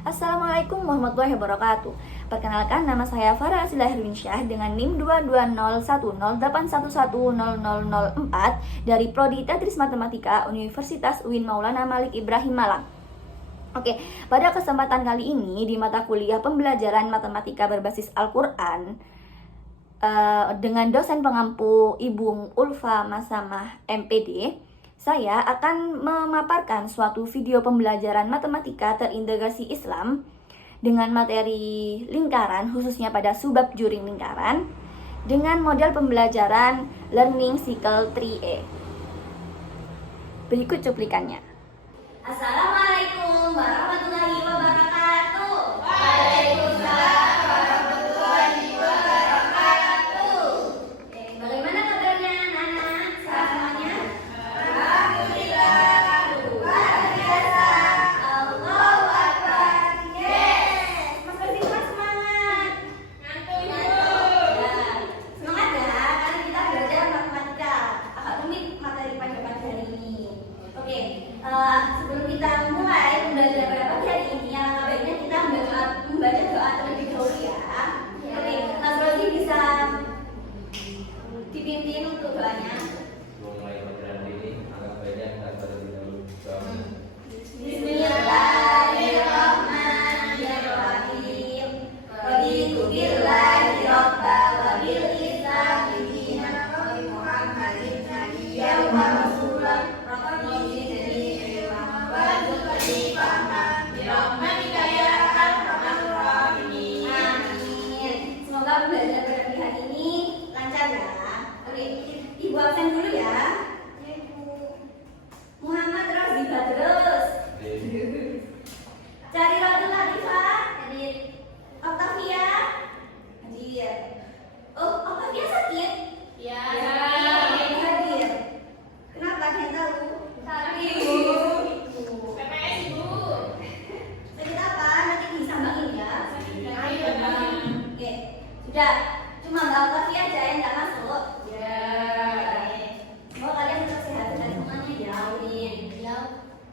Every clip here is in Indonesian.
Assalamualaikum warahmatullahi wabarakatuh. Perkenalkan, nama saya Farah Asilah Herwinsyah dengan NIM 2201081110004 dari Prodi Tetris Matematika Universitas UIN Maulana Malik Ibrahim Malang. Oke, pada kesempatan kali ini di mata kuliah pembelajaran matematika berbasis Al-Quran dengan dosen pengampu Ibu Ulfa Masamah MPD, saya akan memaparkan suatu video pembelajaran matematika terintegrasi Islam dengan materi lingkaran, khususnya pada subbab juring lingkaran, dengan model pembelajaran Learning Cycle 3A. Berikut cuplikannya. Assalamualaikum warahmatullahi wabarakatuh. Waalaikumsalam warahmatullahi wabarakatuh. Bagaimana kabarnya anak-anak? Semuanya? Alhamdulillah, luar biasa. Allahu Akbar. Yes. Mas Ferdi, Mas, semangat. Ngantuk. Ya, semangat ya, karena kita belajar matematika. Agak rumit materi pada pagi hari ini. Oke, sebelum kita mulai belajar pada pagi hari ini, yang baiknya kita membaca doa terlebih dahulu ya. Oke, Mas Ferdi bisa dipimpin untuk doanya. Mulai pelajaran ini, anggap baiknya kita terlebih dahulu berdoa. Bismillahirrahmanirrahim. Raditu billahi robba wa bil islami dinan wa bi Muhammadin nabiyyan wa rasulan rabbi zidni ilma wa zidni fahma bi rahmatika ya arhamar rahimin. Amin. Semoga belajar pada pagi hari ini lancar ya. Oke, Ibu absen dulu ya. Muhammad Razi Badrus. Cari Ratu Latifah. Hadir. Octavia. Hadir. Oh, Octavia sakit? Ya. Hadir. Kenapa dia tahu? Sakit. Ibu. PPS Ibu. Sakit apa? Nanti disambangin ya. Ayo, Bang. Oke. Sudah. Cuma Mbak Octavia aja yang nggak masuk. Ya. Semoga kalian tetap sehat dan semuanya ya. Amin. Ya.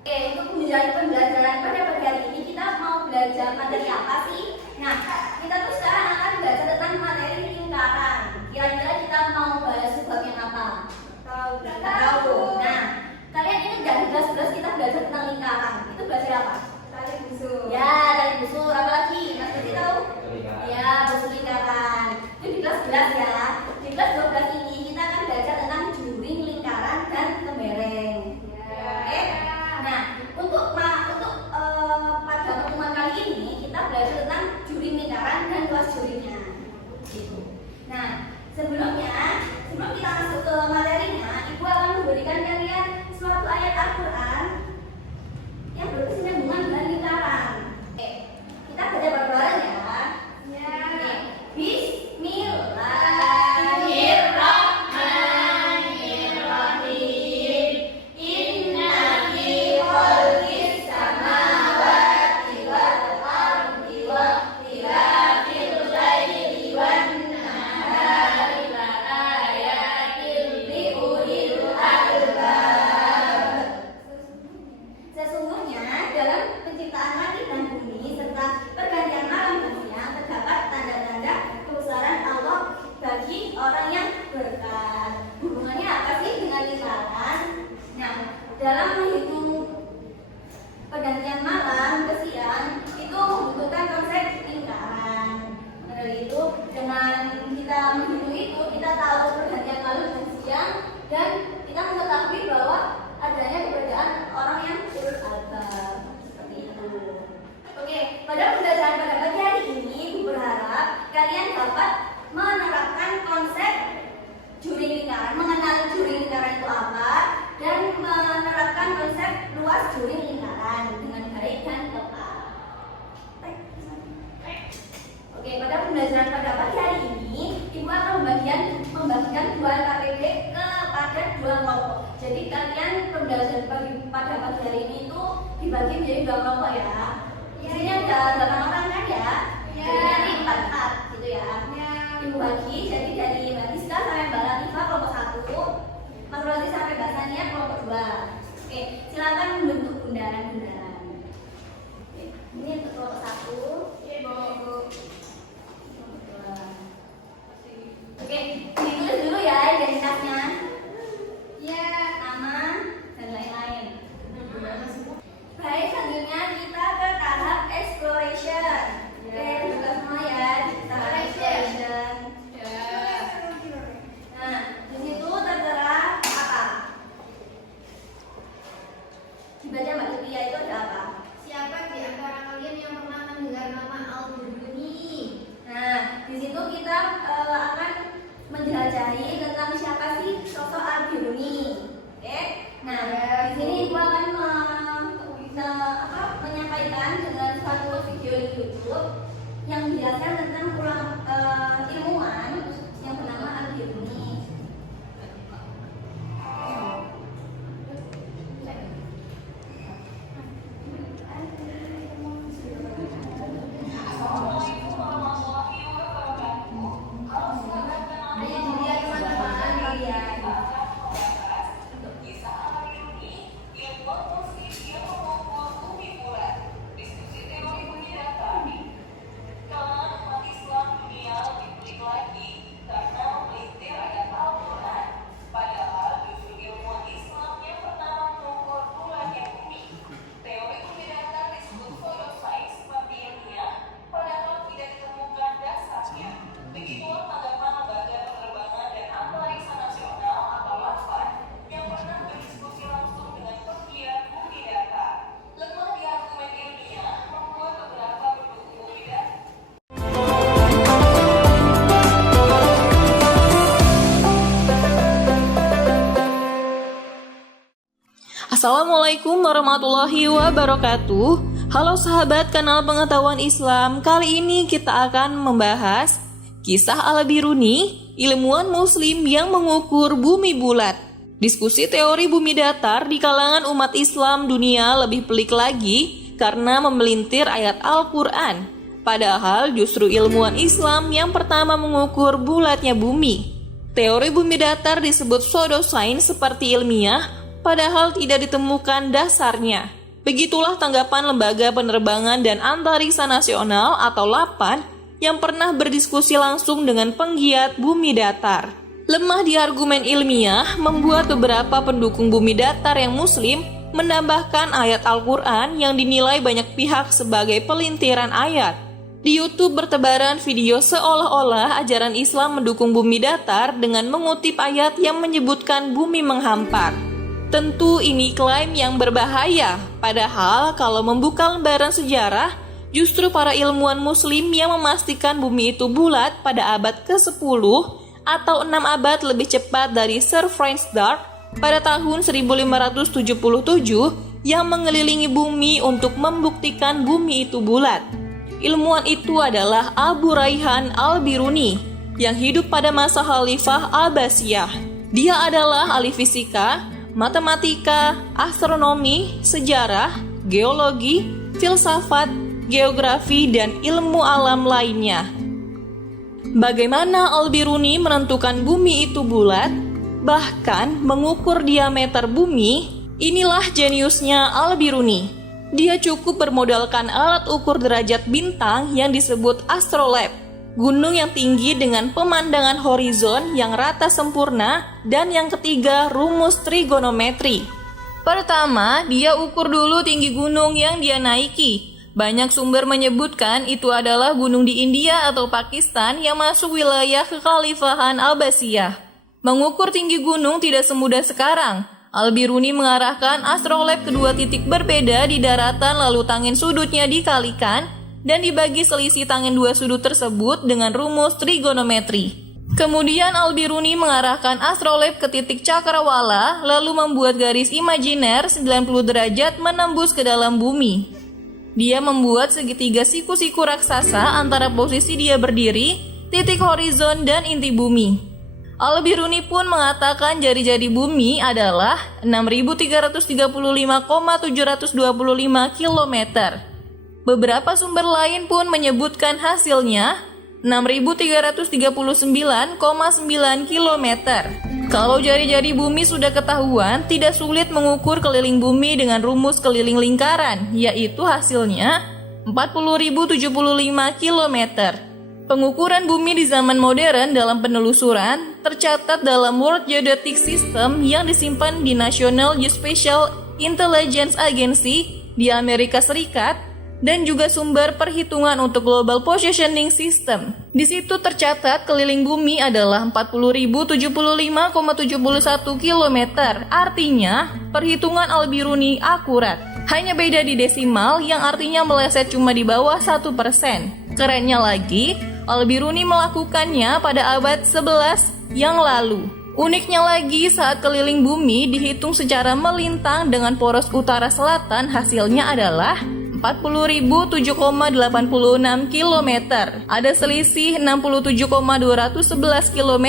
Oke, untuk pembelajaran pada pagi hari ini kita mau belajar materi apa sih? Nah, kita tuh sekarang akan belajar tentang materi lingkaran. Kira-kira kita mau bahas subbab yang apa? Tahu. Nah, kalian ingat gak jelas-jelas kita belajar tentang lingkaran? Itu belajar apa? Tali busur. Ya, tali busur. Apa lagi? Mas Putri tahu? Lingkaran. Ya, busur lingkaran. Itu di kelas 11 ya. Di kelas 12 ini kita akan belajar tentang juring lingkaran dan kemereng. Oke. Nah, untuk pada pertemuan kali ini kita belajar tentang juring lingkaran dan luas juringnya. Gitu. Nah, sebelum kita masuk ke materinya, Ibu akan memberikan kalian suatu ayat Al-Quran yang berkesinambungan dengan lingkaran. Oke, kita baca bareng-bareng ya. Oke. Bismillahirrahmanirrahim. Inna fi khalqis samawati wal ardi wa ikhtilafil laili wan nahari la ayatin li ulil albab. Sesungguhnya dalam penciptaan langit dan bumi serta pergantian malam dan siang terdapat tanda-tanda kebesaran Allah bagi orang yang berkat. Hubungannya apa sih dengan lingkaran? Nah, dalam menghitung pergantian malam ke siang itu membutuhkan konsep lingkaran. Dari itu, dengan kita menghitung itu, kita tahu pergantian malam dan siang dan kita mengetahui bahwa adanya keberadaan orang yang ulul albab. Seperti itu. Oke, pada pembelajaran pada pagi hari ini, Ibu berharap kalian dapat menerapkan konsep juring lingkaran, mengenal juring lingkaran itu apa, dan menerapkan konsep luas juring lingkaran dengan baik dan tepat. Oke, pada pembelajaran pada pagi hari ini, Ibu akan membagikan dua KPD kepada dua kelompok. Jadi kalian pembelajaran pada pagi hari ini itu dibagi menjadi dua kelompok ya. Di sini ada 8 orang kan ya? Jadi nanti 4 gitu ya. Ibu bagi, jadi dari Mbak Rizka sampai Mbak Latifah kelompok 1, Mas Rozi sampai Mbak Sania kelompok 2. Oke, silakan membentuk bundaran-bundaran. Oke, ini untuk kelompok yang menjelaskan tentang ilmuwan yang bernama Al-Biruni. Assalamualaikum warahmatullahi wabarakatuh. Halo sahabat kanal pengetahuan Islam. Kali ini kita akan membahas kisah Al-Biruni, ilmuwan muslim yang mengukur bumi bulat. Diskusi teori bumi datar di kalangan umat Islam dunia lebih pelik lagi karena memelintir ayat Al-Quran. Padahal justru ilmuwan Islam yang pertama mengukur bulatnya bumi. Teori bumi datar disebut pseudosains seperti ilmiah, padahal tidak ditemukan dasarnya. Begitulah tanggapan Lembaga Penerbangan dan Antariksa Nasional atau LAPAN yang pernah berdiskusi langsung dengan penggiat bumi datar. Lemah di argumen ilmiah membuat beberapa pendukung bumi datar yang muslim menambahkan ayat Al-Quran yang dinilai banyak pihak sebagai pelintiran ayat. Di YouTube bertebaran video seolah-olah ajaran Islam mendukung bumi datar dengan mengutip ayat yang menyebutkan bumi menghampar. Tentu ini klaim yang berbahaya, padahal kalau membuka lembaran sejarah, justru para ilmuwan muslim yang memastikan bumi itu bulat pada abad ke-10 atau 6 abad lebih cepat dari Sir Francis Drake pada tahun 1577 yang mengelilingi bumi untuk membuktikan bumi itu bulat. Ilmuwan itu adalah Abu Rayhan Al-Biruni yang hidup pada masa Khalifah Abbasiyah. Dia adalah ahli fisika, matematika, astronomi, sejarah, geologi, filsafat, geografi, dan ilmu alam lainnya. Bagaimana Al-Biruni menentukan bumi itu bulat, bahkan mengukur diameter bumi? Inilah jeniusnya Al-Biruni. Dia cukup bermodalkan alat ukur derajat bintang yang disebut astrolabe, gunung yang tinggi dengan pemandangan horizon yang rata sempurna, dan yang ketiga rumus trigonometri. Pertama, dia ukur dulu tinggi gunung yang dia naiki. Banyak sumber menyebutkan itu adalah gunung di India atau Pakistan yang masuk wilayah kekhalifahan Abbasiyah. Mengukur tinggi gunung tidak semudah sekarang. Al-Biruni mengarahkan astrolabe ke dua titik berbeda di daratan, lalu tangin sudutnya dikalikan dan dibagi selisih tangin dua sudut tersebut dengan rumus trigonometri. Kemudian Al-Biruni mengarahkan astrolabe ke titik cakrawala, lalu membuat garis imajiner 90 derajat menembus ke dalam bumi. Dia membuat segitiga siku-siku raksasa antara posisi dia berdiri, titik horizon, dan inti bumi. Al-Biruni pun mengatakan jari-jari bumi adalah 6.335,725 km. Beberapa sumber lain pun menyebutkan hasilnya 6.339,9 km. Kalau jari-jari bumi sudah ketahuan, tidak sulit mengukur keliling bumi dengan rumus keliling lingkaran, yaitu hasilnya 40.075 km. Pengukuran bumi di zaman modern dalam penelusuran tercatat dalam World Geodetic System yang disimpan di National Geospatial Intelligence Agency di Amerika Serikat, dan juga sumber perhitungan untuk Global Positioning System. Di situ tercatat keliling bumi adalah 40.075,71 km. Artinya, perhitungan Al-Biruni akurat. Hanya beda di desimal yang artinya meleset cuma di bawah 1%. Kerennya lagi, Al-Biruni melakukannya pada abad 11 yang lalu. Uniknya lagi, saat keliling bumi dihitung secara melintang dengan poros utara-selatan, hasilnya adalah 40.007,86 km. Ada selisih 67,211 km.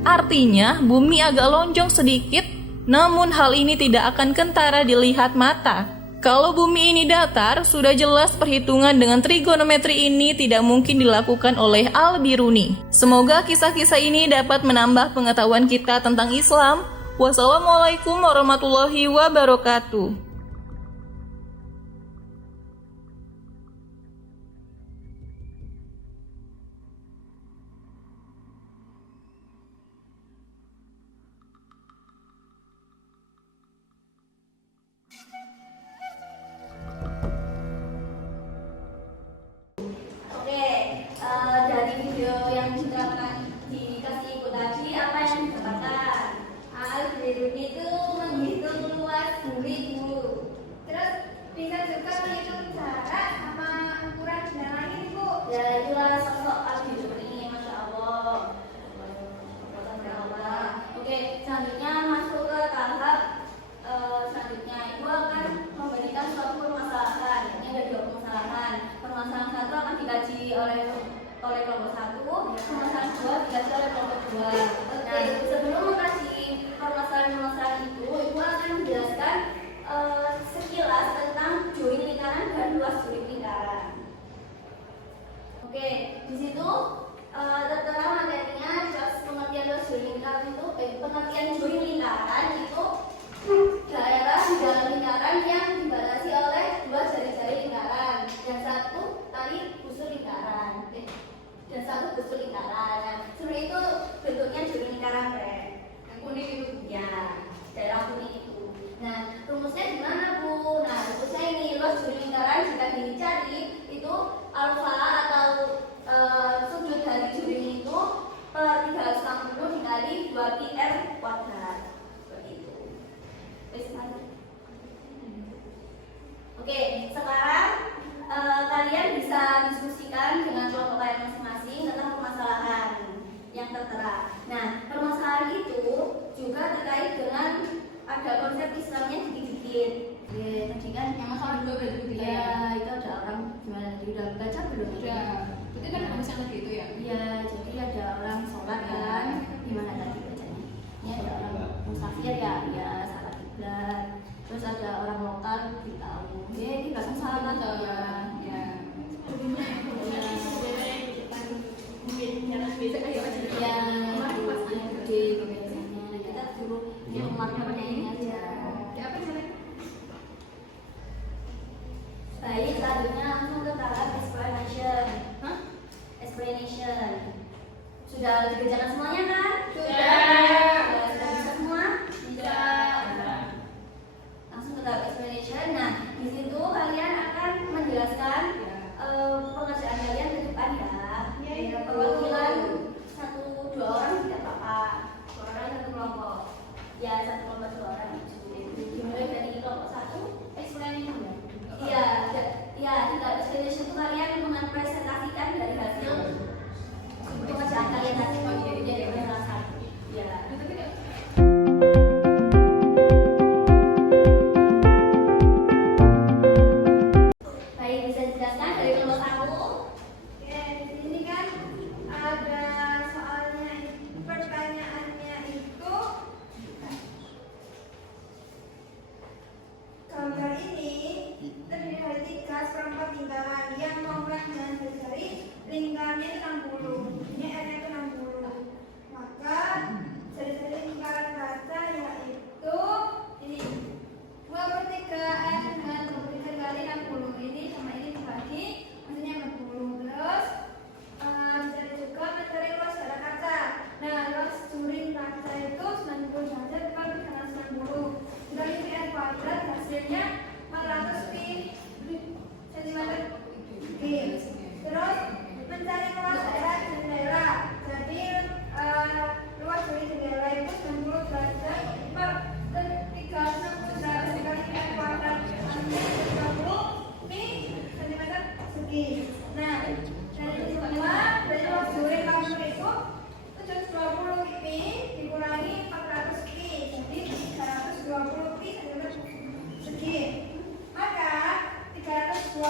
Artinya, bumi agak lonjong sedikit, namun hal ini tidak akan kentara dilihat mata. Kalau bumi ini datar, sudah jelas perhitungan dengan trigonometri ini tidak mungkin dilakukan oleh Al-Biruni. Semoga kisah-kisah ini dapat menambah pengetahuan kita tentang Islam. Wassalamualaikum warahmatullahi wabarakatuh. Oke, dari video yang dikasih ibu tadi, apa yang didapatkan? Al-Biruni itu menghitung luas bumi Bu. Terus bisa juga menghitung jarak sama ukuran benda langit, Bu. Ya itulah sosok Al-Biruni, Masya Allah. Oke, selanjutnya masuk ke tahap selanjutnya. Ibu akan memberikan suatu permasalahan. Ini ada 2 permasalahan. Permasalahan 1 akan dikaji oleh kelompok 1, permasalahan 2 dikaji oleh kelompok 2. Nah, sebelum mengkaji permasalahan itu, Ibu akan menjelaskan sekilas tentang join lingkaran dan luas join lingkaran. Oke, di situ tertera materinya pengertian luas join lingkaran itu, pengertian join lingkaran itu daerah di dalam lingkaran yang dibatasi oleh 2 jari-jari lingkaran dan 1 tali busur lingkaran dan 1 busur lingkaran. Nah, seperti itu bentuknya join lingkaran, yang kuning itu ya, daerah kuning itu. Nah, rumusnya gimana Bu? Nah, rumusnya ini luas join lingkaran jika dicari itu alfa atau sudut dari join itu per 360 dikali 2πr kuadrat. Seperti itu. Oke, sekarang kalian bisa diskusikan dengan kelompok kalian masing-masing tentang permasalahan yang tertera. Nah, permasalahan itu juga terkait dengan ada konsep Islamnya dikit-dikit. Ya, tadi kan Yang masalah 2 berarti begitu ya, ya. itu ada orang gimana tadi udah baca belum? Udah. Itu kan rumus yang tadi itu ya. Iya, jadi ada orang sholat kan, gimana tadi bacanya? Ini ada orang musafir ya, ya salah kiblat. Terus ada orang lokal tahu, ini nggak salah kan? Ya, Ya. ya, gede biasanya. Kita suruh yang umatnya pada ini aja. Ya apa caranya? Baik, selanjutnya langsung ke tahap explanation. Explanation. Sudah dikerjakan semuanya kan? Sudah bisa semua? Langsung ke tahap explanation. Nah, di situ kalian akan menjelaskan pengerjaan kalian ke depan ya. Perwakilan 1-2 orang tidak apa-apa. 2 orang 1 kelompok. Ya, 1 kelompok 2 orang. Dimulai dari kelompok 1 explanation. Iya, ya di tahap explanation itu kalian mempresentasikan dari hasil pengerjaan kalian tadi. Jadi penjelasan. Ya. Baik, bisa dijelaskan dari kelompok 1. Oke, di sini kan ada soalnya, pertanyaannya itu gambar ini terdiri dari 3/4 lingkaran yang memulai dengan jari lingkarannya itu 60. Ini R-nya itu 60. Maka jari-jari lingkaran kaca yaitu ini 2/3 N dengan 2/3 kali 60. Ini sama ini dibagi, maksudnya 40. Terus dicari juga mencari luas jarak kaca. Nah, luas juring kaca itu 90 derajat dibagi dengan 90. Dikali PR kuadrat hasilnya 400 cm. Terus mencari luas jarak jendela. Jadi luas dari jendela itu 90 derajat per 360 derajat dikali PR kuadrat hasilnya 30 cm persegi. Nah, dari itu semua dari luas juring kasur itu 720 pi dikurangi 400 pi, jadi 320 pi cm persegi. Maka 320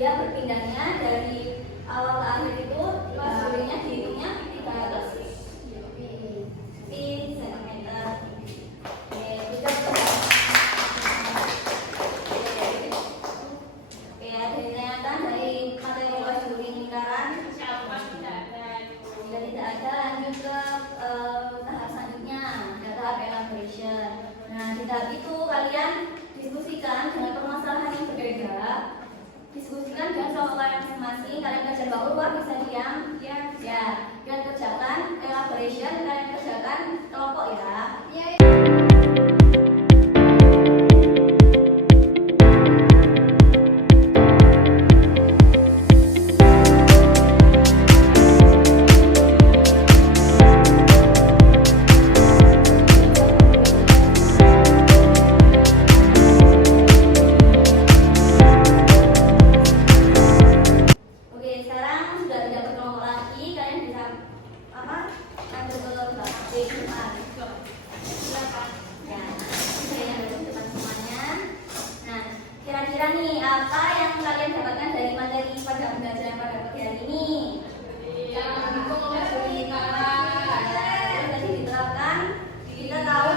dia berpindahnya dari awal ke akhir itu dihitungnya dihitungnya 300 cm. Oke, kita oke, ada ditanyakan dari materi luas duri lingkaran. Jika tidak ada, lanjut ke tahap selanjutnya, ada tahap elaboration. Nah, di tahap itu kalian diskusikan dengan permasalahan yang berbeda, diskusikan dengan soal masing-masing. Kalian kerja bawah bisa diam, ya. Kalian kerjakan elaboration, kalian kerjakan kelompok ya. Oke, sekarang sudah tidak berkelompok lagi, kalian bisa lanjut ke tahap depan. Silakan. Ya, saya yang ada di depan semuanya. Nah, kira-kira nih apa yang kalian dapatkan dari materi pada pembelajaran pada pagi hari ini? Yang tadi diterapkan, kita tahu